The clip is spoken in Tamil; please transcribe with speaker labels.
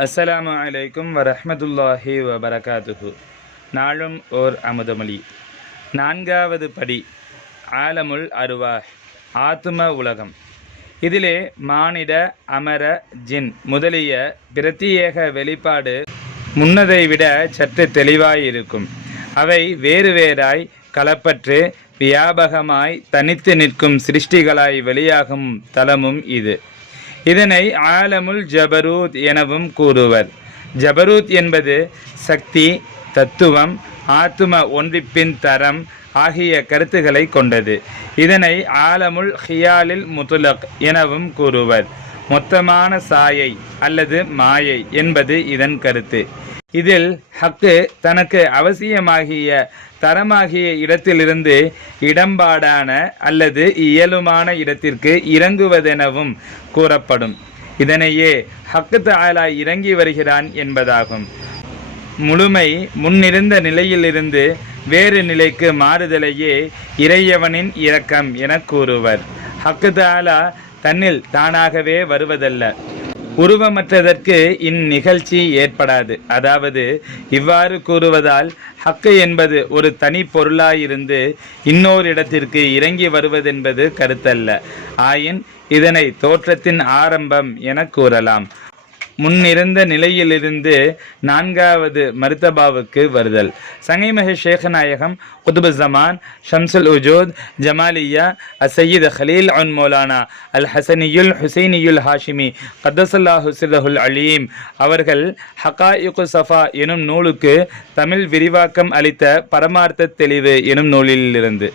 Speaker 1: அஸ்ஸலாமு அலைக்கும் வரஹ்மத்துல்லாஹி வபரகாத்துஹு. நாளும் ஓர் அமுதமொழி. நான்காவது படி ஆலமுல் அருவா ஆத்தும உலகம். இதிலே மானிட அமர ஜின் முதலிய பிரத்தியேக வெளிப்பாடு முன்னதை விட சற்று தெளிவாயிருக்கும். அவை வேறு வேறாய் கலப்பற்று வியாபகமாய் தனித்து நிற்கும் சிருஷ்டிகளாய் வெளியாகும் தலமும் இது. இதனை ஆலமுல் ஜபரூத் எனவும் கூறுவர். ஜபரூத் என்பது சக்தி தத்துவம் ஆத்தும ஒன்றிப்பின் தரம் ஆகிய கருத்துக்களை கொண்டது. இதனை ஆலமுல் ஹியாலில் முத்துலக் எனவும் கூறுவர். மொத்தமான சாயை அல்லது மாயை என்பது இதன் கருத்து. இதில் ஹக்கு தனக்கு அவசியமாகிய தரமாகிய இடத்திலிருந்து இடம்பாடான அல்லது இயலுமான இடத்திற்கு இறங்குவதெனவும் கூறப்படும். இதனையே ஹக்கு தாலா இறங்கி வருகிறான் என்பதாகும். முழுமை முன்னிருந்த நிலையிலிருந்து வேறு நிலைக்கு மாறுதலையே இறையவனின் இரக்கம் என கூறுவர். ஹக்கு தாலா தன்னில் தானாகவே வருவதல்ல. உருவமற்றதற்கு இந்நிகழ்ச்சி ஏற்படாது. அதாவது இவ்வாறு கூறுவதால் ஹக்கு என்பது ஒரு தனி பொருளாயிருந்து இன்னொரு இடத்திற்கு இறங்கி வருவதென்பது கருத்தல்ல. ஆயின் இதனை தோற்றத்தின் ஆரம்பம் என கூறலாம். முன்னிருந்த நிலையிலிருந்து நான்காவது மருத்தபாவுக்கு வருதல். சங்கைமஹ ஷேഖநாயகம் குதுபு ஜமான் ஷம்சுல் உஜோத் ஜமாலியா அசையீத் ஹலீல் அன் மௌலானா அல் ஹசனியுல் ஹுசைனியுல் ஹாஷிமி கதசல்லா ஹுசிதஹுல் அலீம். அவர்கள் ஹகாயுகு சஃபா எனும் நூலுக்கு தமிழ் விரிவாக்கம் அளித்த பரமார்த்த தெளிவு எனும் நூலிலிருந்து.